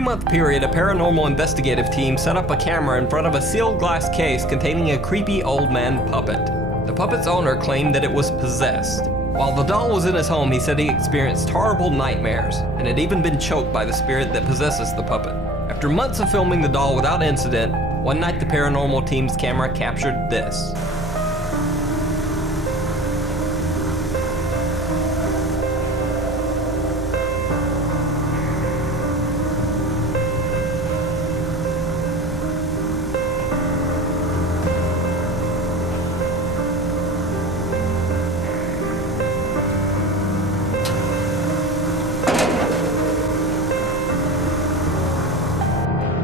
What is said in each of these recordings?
3-month period, a paranormal investigative team set up a camera in front of a sealed glass case containing a creepy old man puppet. The puppet's owner claimed that it was possessed. While the doll was in his home, he said he experienced horrible nightmares and had even been choked by the spirit that possesses the puppet. After months of filming the doll without incident, one night the paranormal team's camera captured this.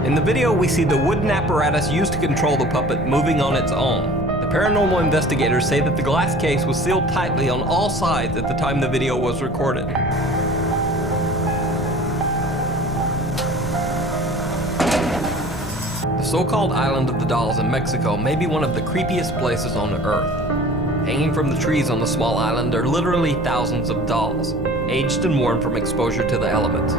In the video, we see the wooden apparatus used to control the puppet moving on its own. The paranormal investigators say that the glass case was sealed tightly on all sides at the time the video was recorded. The so-called Island of the Dolls in Mexico may be one of the creepiest places on Earth. Hanging from the trees on the small island are literally thousands of dolls, aged and worn from exposure to the elements.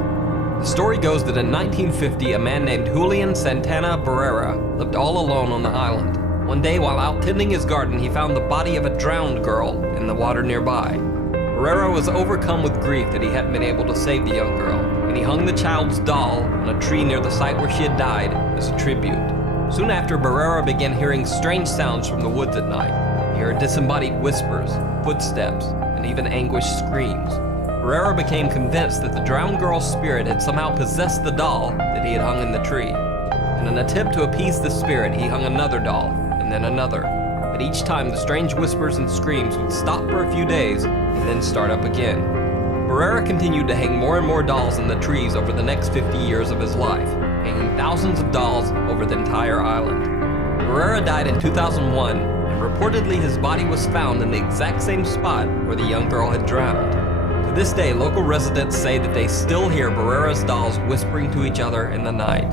The story goes that in 1950, a man named Julian Santana Barrera lived all alone on the island. One day, while out tending his garden, he found the body of a drowned girl in the water nearby. Barrera was overcome with grief that he hadn't been able to save the young girl, and he hung the child's doll on a tree near the site where she had died as a tribute. Soon after, Barrera began hearing strange sounds from the woods at night. He heard disembodied whispers, footsteps, and even anguished screams. Barrera became convinced that the drowned girl's spirit had somehow possessed the doll that he had hung in the tree. In an attempt to appease the spirit, he hung another doll, and then another. But each time, the strange whispers and screams would stop for a few days, and then start up again. Barrera continued to hang more and more dolls in the trees over the next 50 years of his life, hanging thousands of dolls over the entire island. Barrera died in 2001, and reportedly his body was found in the exact same spot where the young girl had drowned. To this day, local residents say that they still hear Barrera's dolls whispering to each other in the night.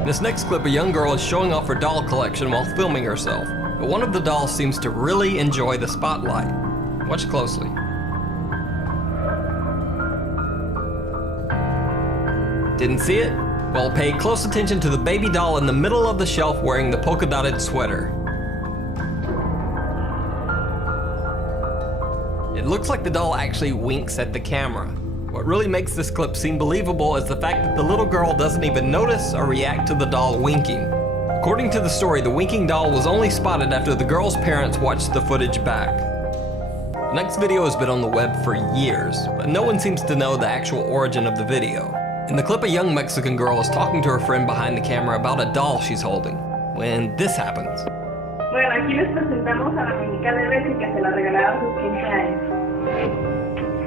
In this next clip, a young girl is showing off her doll collection while filming herself, but one of the dolls seems to really enjoy the spotlight. Watch closely. Didn't see it? Well, pay close attention to the baby doll in the middle of the shelf wearing the polka-dotted sweater. It looks like the doll actually winks at the camera. What really makes this clip seem believable is the fact that the little girl doesn't even notice or react to the doll winking. According to the story, the winking doll was only spotted after the girl's parents watched the footage back. The next video has been on the web for years, but no one seems to know the actual origin of the video. In the clip, a young Mexican girl is talking to her friend behind the camera about a doll she's holding, when this happens. Bueno, aquí les presentamos a la muñeca de Betty que se la regalaron sus 15 años.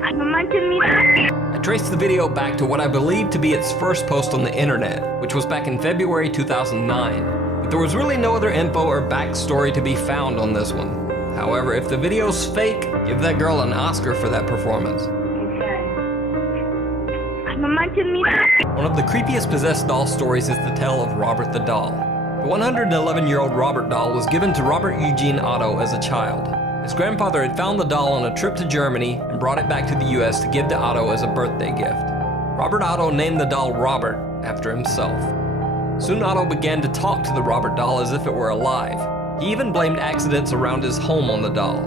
Ay, no manches, mira. I traced the video back to what I believe to be its first post on the internet, which was back in February 2009. But there was really no other info or backstory to be found on this one. However, if the video's fake, give that girl an Oscar for that performance. 15 años. Ay, no manches, mira. One of the creepiest possessed doll stories is the tale of Robert the Doll. The 111-year-old Robert doll was given to Robert Eugene Otto as a child. His grandfather had found the doll on a trip to Germany and brought it back to the US to give to Otto as a birthday gift. Robert Otto named the doll Robert after himself. Soon Otto began to talk to the Robert doll as if it were alive. He even blamed accidents around his home on the doll.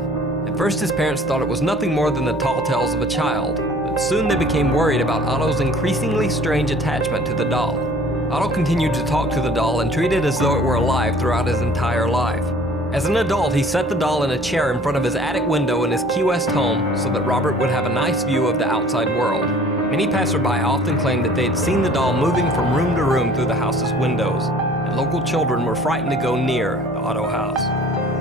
At first his parents thought it was nothing more than the tall tales of a child, but soon they became worried about Otto's increasingly strange attachment to the doll. Otto continued to talk to the doll and treat it as though it were alive throughout his entire life. As an adult, he set the doll in a chair in front of his attic window in his Key West home so that Robert would have a nice view of the outside world. Many passerby often claimed that they had seen the doll moving from room to room through the house's windows, and local children were frightened to go near the Otto house.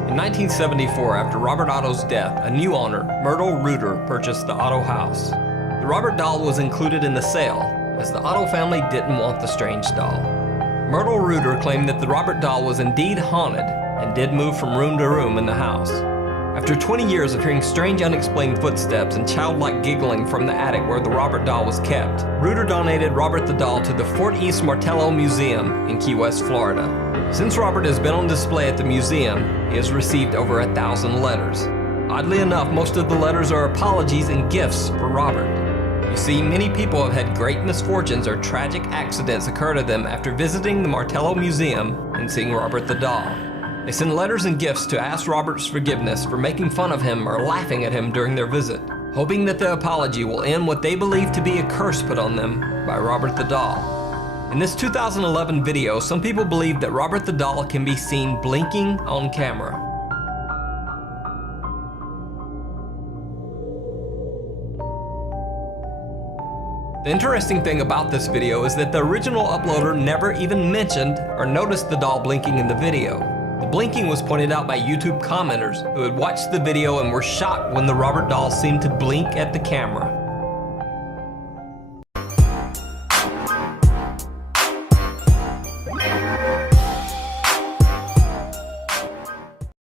In 1974, after Robert Otto's death, a new owner, Myrtle Reuter, purchased the Otto house. The Robert doll was included in the sale, as the Otto family didn't want the strange doll. Myrtle Reuter claimed that the Robert doll was indeed haunted and did move from room to room in the house. After 20 years of hearing strange unexplained footsteps and childlike giggling from the attic where the Robert doll was kept, Reuter donated Robert the doll to the Fort East Martello Museum in Key West, Florida. Since Robert has been on display at the museum, he has received over 1,000 letters. Oddly enough, most of the letters are apologies and gifts for Robert. You see, many people have had great misfortunes or tragic accidents occur to them after visiting the Martello Museum and seeing Robert the Doll. They send letters and gifts to ask Robert's forgiveness for making fun of him or laughing at him during their visit, hoping that the apology will end what they believe to be a curse put on them by Robert the Doll. In this 2011 video, some people believe that Robert the Doll can be seen blinking on camera. The interesting thing about this video is that the original uploader never even mentioned or noticed the doll blinking in the video. The blinking was pointed out by YouTube commenters who had watched the video and were shocked when the Robert doll seemed to blink at the camera.